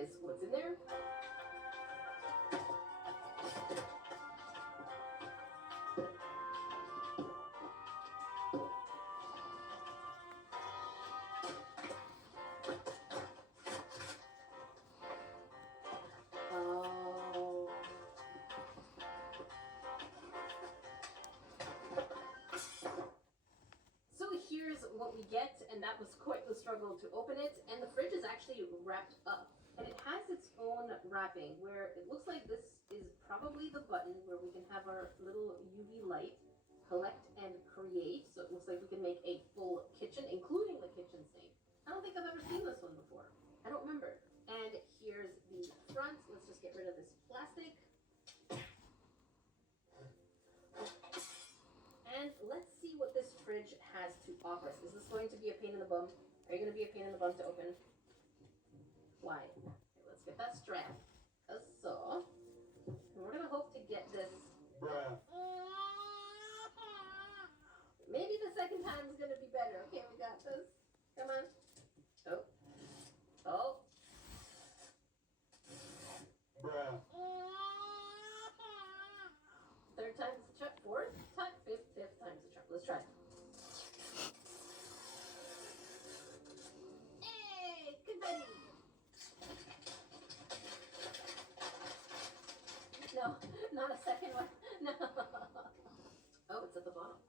is what's in there. Here's what we get, and that was quite the struggle to open it. And the fridge is actually wrapped up, and it has its own wrapping where it looks like this is probably the button where we can have our little UV light collect and create. So it looks like we can make a full kitchen, including the kitchen sink. I don't think I've ever seen this one before. I don't remember. And here's the front. Let's just get rid of this plastic. And let's see what this fridge has to offer us. Is this going to be a pain in the bum? Are you going to be a pain in the bum to open? Why? Okay, let's get that strap. So, and we're going to hope to get this. Bruh. Maybe the second time is going to be better. Okay, we got this. Come on. Oh. Oh. Bruh. Third time's the charm. Fourth time? Fifth time's the charm. Let's try. Hey! Confetti! No, not a second one. No. Oh, it's at the bottom.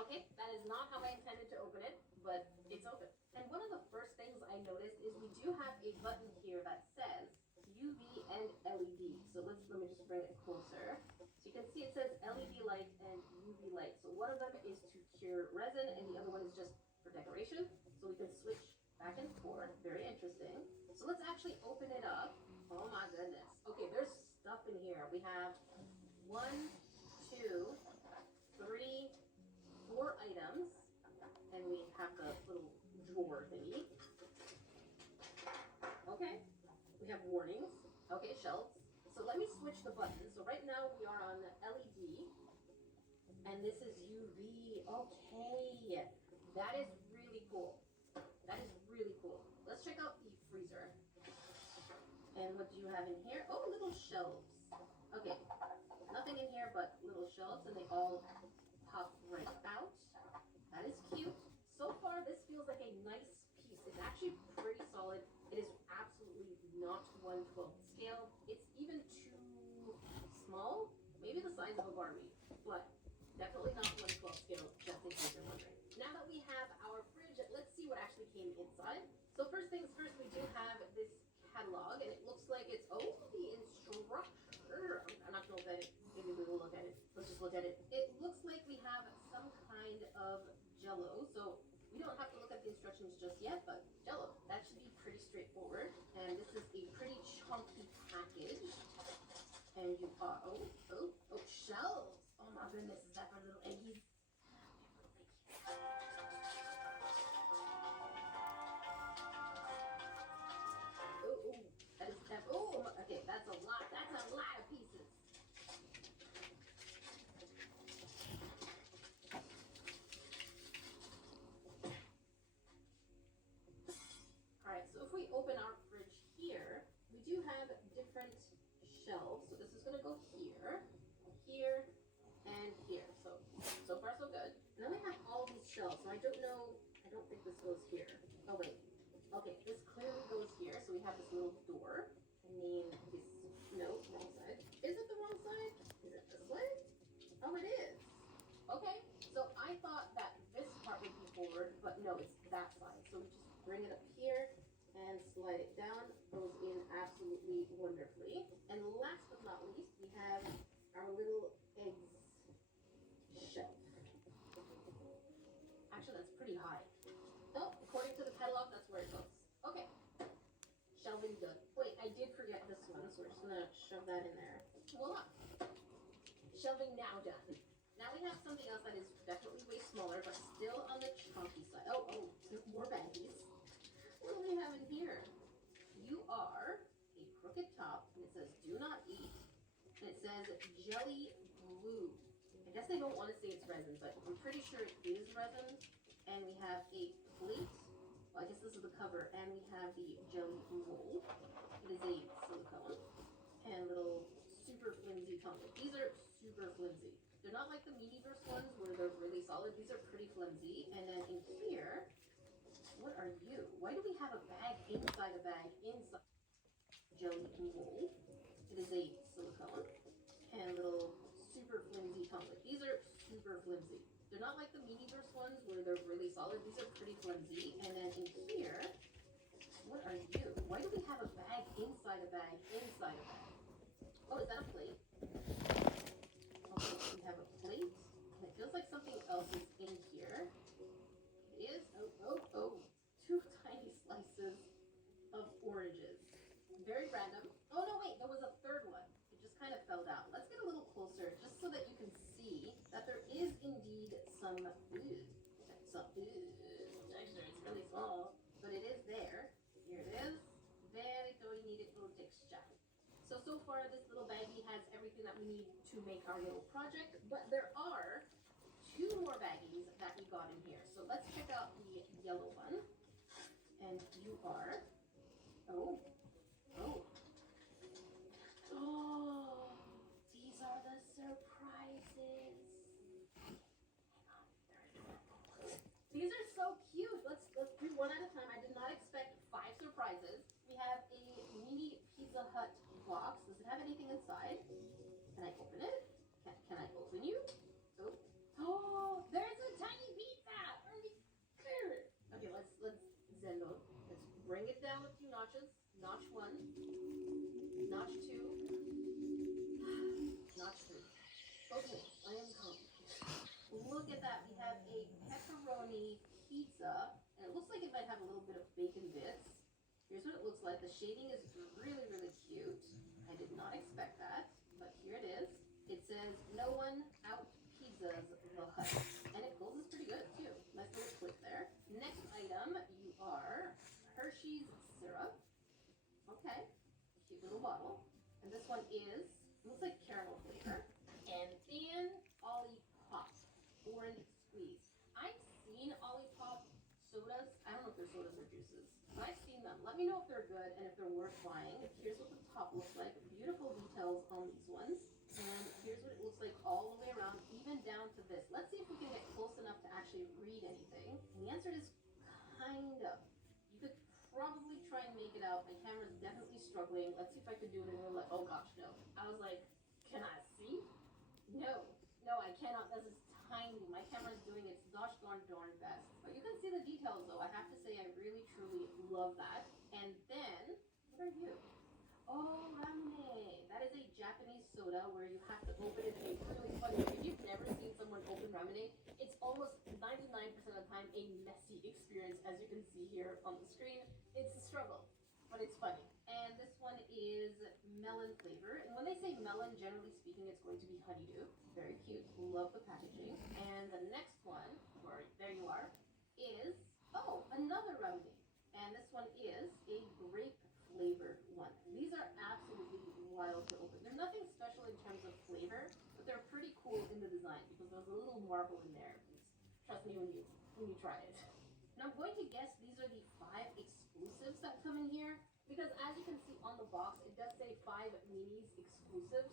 Okay, that is not how I intended to open it, but it's open. And one of the first things I noticed is we do have a button here that says UV and LED. So let me just bring it closer. So you can see it says LED light and UV light. So one of them is to cure resin and the other one is just for decoration. So we can switch back and forth. Very interesting. So let's actually open it up. Oh my goodness. Okay, there's stuff in here. We have 1, 2, 3, 4 items, and we have the little drawer thingy. Okay, we have warnings. Okay, shelves. So let me switch the buttons. So right now we are on the LED, and this is UV. Okay, that is really cool. That is really cool. Let's check out the freezer. And what do you have in here? Oh, little shelves. Okay, nothing in here but little shelves, and they all pop right out. That is cute. So far, this feels like a nice piece. It's actually pretty solid. It is absolutely not 1/12 scale. It's even too small. Maybe the size of a Barbie, but definitely not 1/12 scale, just in case you're wondering. Now that we have our fridge, let's see what actually came inside. So first things first, we do have this catalog, and it looks like it's, oh, the instructor. I'm not going to look at it. Maybe we will look at it. Let's just look at it. It looks like we have some kind of jello. So we don't have to look at the instructions just yet, but jello, that should be pretty straightforward. And this is a pretty chunky package. And you are, oh, shells. Oh my goodness, is that for little eggies? Oh, that is tough. Oh, okay, that's a lot. That's a lot of pieces. All right, so if we open our fridge here, we do have different shelves. So this is going to go here, here, and here. So far so good. And then we have all these shelves. So I don't think this goes here. Oh wait. Okay, this clearly goes here. So we have this little door. No, wrong side. Is it the wrong side? Is it this way? Oh, it is. Okay, so I thought that this part would be forward, but no, it's that side. So we just bring it up here and slide it down. Goes in absolutely wonderfully. And last but not least, we have our little eggs shelf. Actually, that's pretty high. Oh, according to the catalog, that's where it goes. Okay. Shelving done. Wait, I did forget this one, so we're just gonna shove that in there. Voila. Shelving now done. Now we have something else that is definitely way smaller, but still on the chunk has jelly glue. I guess they don't want to say it's resin, but I'm pretty sure it is resin. And we have a plate. Well, I guess this is the cover. And we have the jelly mold. It is a silicone. And little super flimsy tumbler. These are super flimsy. They're not like the Miniverse ones where they're really solid. These are pretty flimsy. And then in here, what are you? Why do we have a bag inside a bag inside jelly mold? It is a silicone and little super flimsy tumbler. These are super flimsy. They're not like the Miniverse ones where they're really solid. These are pretty flimsy. And then in here, what are you? Why do we have a bag inside a bag inside a bag? Oh, is that a plate? Okay, we have a plate. And it feels like something else is in here. It is, two tiny slices of oranges. Very random. Oh no, wait, there was a third one. It just kind of fell down. Let's get a little closer just so that you can see that there is indeed some texture. It's really small, but it is there. Here it is. Very needed little texture. So far this little baggie has everything that we need to make our little project, but there are two more baggies that we got in here. So let's check out the yellow one. And you are, these are the surprises. These are so cute. Let's do one at a time. I did not expect 5 surprises. We have a mini Pizza Hut box. Does it have anything inside? Can I open it? Can I open you? Oh, there's a tiny pizza. Okay, let's Zendo. Let's bring it down a few notches. Notch 1, notch 2, notch 3. Okay, I am calm. Look at that. We have a pepperoni pizza, and it looks like it might have a little bit of bacon bits. Here's what it looks like. The shading is really, really cute. I did not expect that, but here it is. It says, "No one out pizzas the hut." And it closes pretty good, too. Nice little clip there. Next item, you are Hershey's syrup. Okay. Cute little bottle. And this one is, looks like caramel flavor. And then Olipop orange squeeze. I've seen Olipop sodas. I don't know if they're sodas or juices, but I've seen them. Let me know if they're good and if they're worth buying. Here's what the top looks like. Beautiful details on these ones. And here's what it looks like all the way around, even down to this. Let's see if we can get close enough to actually read anything. And the answer is kind of. You could probably try and make it out. My camera's definitely struggling. Let's see if I could do it. And we're like, oh gosh, no. I was like, can I see? No, I cannot. This is tiny. My camera's doing its gosh darn best. But you can see the details though. I have to say I really truly love that. And then, what are you? Oh, ramen. That is a Japanese soda where you have to open it in a really funny way. If you've never seen someone open ramen, it's almost 99% of the time a messy experience, as you can see here on the screen. It's a struggle, but it's funny. And this one is melon flavor. And when they say melon, generally speaking, it's going to be honeydew. Very cute. Love the packaging. And the next one, or there you are, is, another ramen. And this one is a grape flavored one. These are absolutely wild to open. They're nothing special in terms of flavor, but they're pretty cool in the design because there's a little marble in there. Trust me when you try it. And I'm going to guess these are the 5 exclusives that come in here because as you can see on the box, it does say 5 minis exclusives.